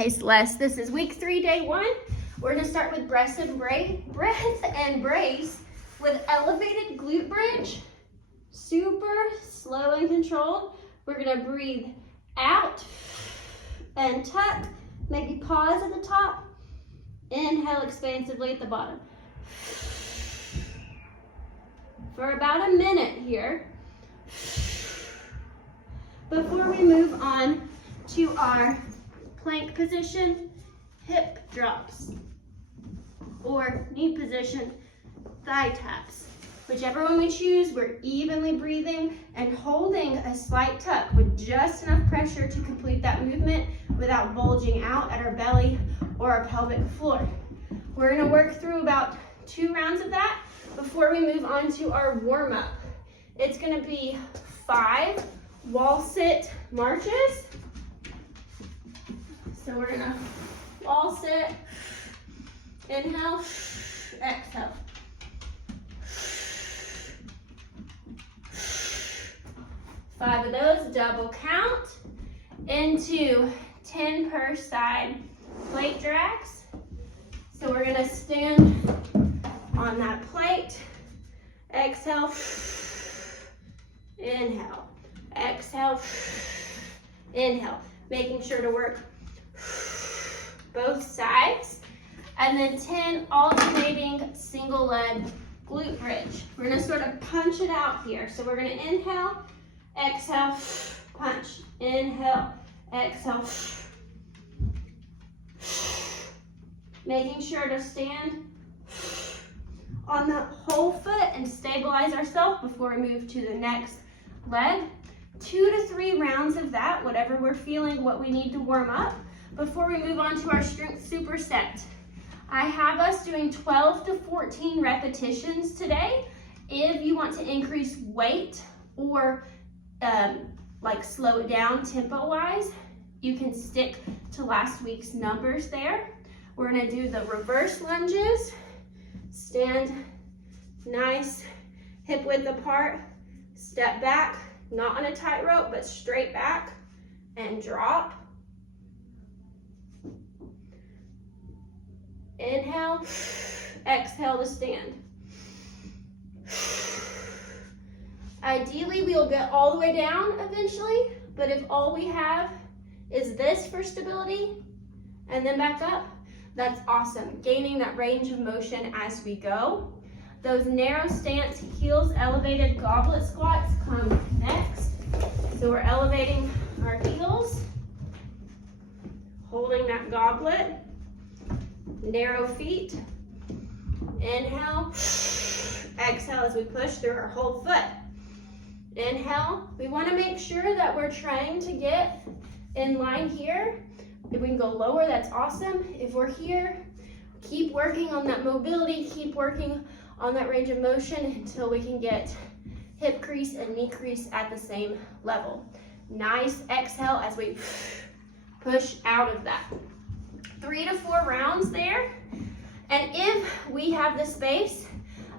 pace less. This is week 3, day 1. We're gonna start with breath and brace with elevated glute bridge. Super slow and controlled. We're gonna breathe out and tuck. Maybe pause at the top. Inhale expansively at the bottom. For about a minute here, before we move on to our plank position, hip drops, or knee position, thigh taps. Whichever one we choose, we're evenly breathing and holding a slight tuck with just enough pressure to complete that movement without bulging out at our belly or our pelvic floor. We're gonna work through about 2 rounds of that before we move on to our warm-up. It's gonna be 5 wall sit marches. So we're gonna wall sit, inhale, exhale. 5 of those, double count, into 10 per side plate drags. So we're gonna stand on that plate, exhale, inhale, exhale, inhale, making sure to work both sides, and then 10 alternating single leg glute bridge. We're gonna sort of punch it out here. So we're gonna inhale, exhale, punch, inhale, exhale, making sure to stand on the whole foot and stabilize ourselves before we move to the next leg. 2 to 3 rounds of that, whatever we're feeling, what we need to warm up, before we move on to our strength superset. I have us doing 12 to 14 repetitions today. If you want to increase weight or like slow it down tempo-wise, you can stick to last week's numbers there. We're gonna do the reverse lunges. Stand nice, hip width apart, step back, not on a tightrope, but straight back, and drop. Inhale, exhale to stand. Ideally, we'll get all the way down eventually, but if all we have is this for stability and then back up, that's awesome. Gaining that range of motion as we go. Those narrow stance, heels elevated goblet squats come next. So we're elevating our heels, holding that goblet, narrow feet. Inhale, exhale as we push through our whole foot. Inhale, we want to make sure that we're trying to get in line here. If we can go lower, that's awesome. If we're here, keep working on that mobility, keep working on that range of motion until we can get hip crease and knee crease at the same level. Nice exhale as we push out of that. 3 to 4 rounds there. And if we have the space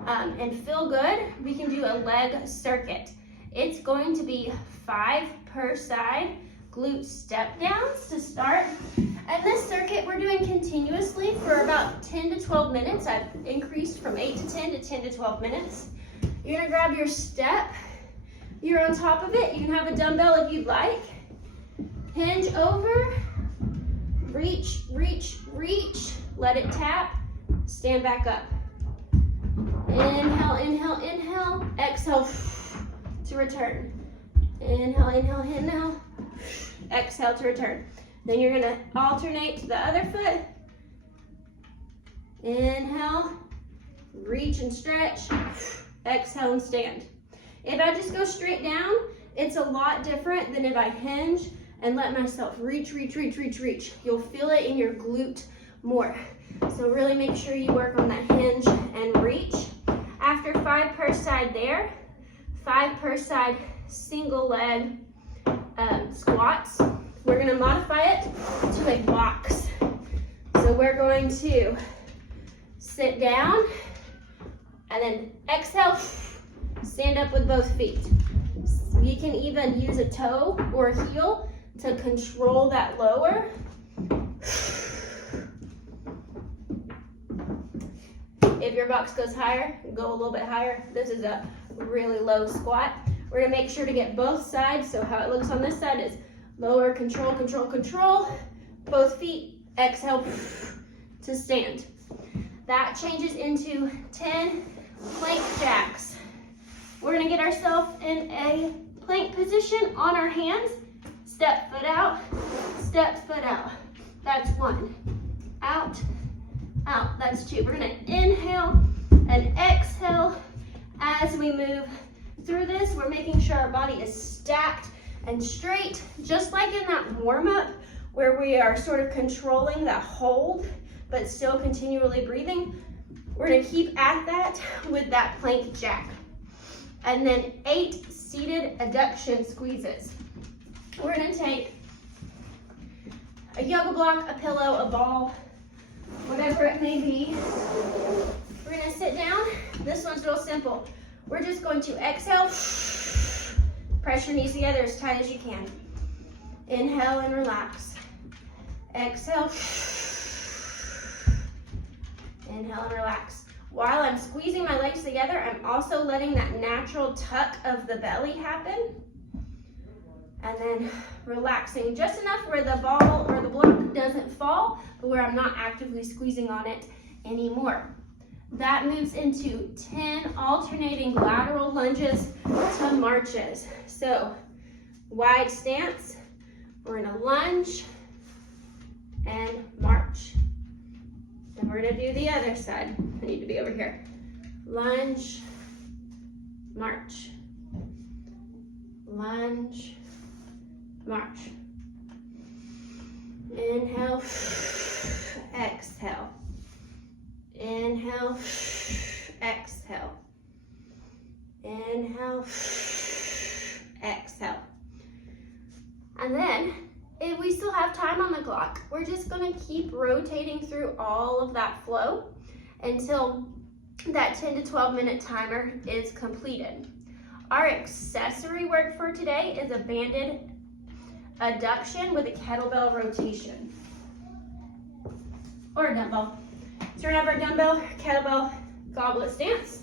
and feel good, we can do a leg circuit. It's going to be 5 per side glute step downs to start. And this circuit we're doing continuously for about 10 to 12 minutes. I've increased from 8 to 10 to 10 to 12 minutes. You're gonna grab your step. You're on top of it. You can have a dumbbell if you'd like. Hinge over, reach, reach, reach. Let it tap, stand back up. Inhale, inhale, inhale. Exhale to return. Inhale, inhale, inhale. Exhale to return. Then you're gonna alternate to the other foot. Inhale, reach and stretch. Exhale and stand. If I just go straight down, it's a lot different than if I hinge and let myself reach, reach, reach, reach, reach. You'll feel it in your glute more. So really make sure you work on that hinge and reach. After 5 per side there, 5 per side single leg squats. We're gonna modify it to a box. So we're going to sit down and then exhale, stand up with both feet. You can even use a toe or a heel to control that lower. If your box goes higher, go a little bit higher. This is a really low squat. We're gonna make sure to get both sides. So how it looks on this side is lower, control, control, control. Both feet, exhale to stand. That changes into 10 plank jacks. We're gonna get ourselves in a plank position on our hands. Step foot out, step foot out. That's 1. Out, out. That's 2. We're gonna inhale and exhale as we move through this. We're making sure our body is stacked and straight, just like in that warm-up where we are sort of controlling that hold, but still continually breathing. We're gonna keep at that with that plank jack. And then 8 seated adduction squeezes. We're gonna take a yoga block, a pillow, a ball, whatever it may be. We're gonna sit down. This one's real simple. We're just going to exhale, press your knees together as tight as you can. Inhale and relax. Exhale. Inhale and relax. While I'm squeezing my legs together, I'm also letting that natural tuck of the belly happen. And then relaxing just enough where the ball or the block doesn't fall, but where I'm not actively squeezing on it anymore. That moves into 10 alternating lateral lunges to marches. So wide stance, we're gonna lunge and march. And we're gonna do the other side. I need to be over here. Lunge, march. Lunge, march. Inhale, exhale. Inhale, exhale. Inhale, exhale. And then, if we still have time on the clock, we're just gonna keep rotating through all of that flow until that 10 to 12 minute timer is completed. Our accessory work for today is a banded adduction with a kettlebell rotation or a dumbbell. So we're gonna have our dumbbell, kettlebell, goblet stance.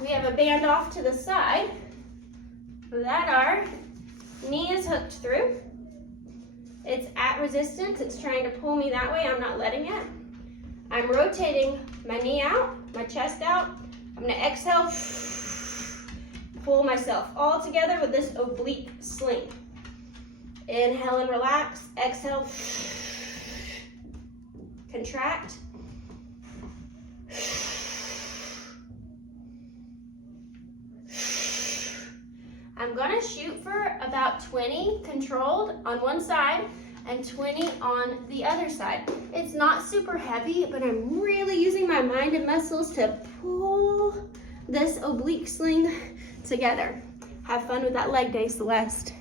We have a band off to the side that our knee is hooked through. It's at resistance, it's trying to pull me that way, I'm not letting it. I'm rotating my knee out, my chest out. I'm gonna exhale, pull myself all together with this oblique sling. Inhale and relax, exhale, contract. I'm gonna shoot for about 20 controlled on one side and 20 on the other side. It's not super heavy, but I'm really using my mind and muscles to pull this oblique sling together. Have fun with that leg day, Celeste.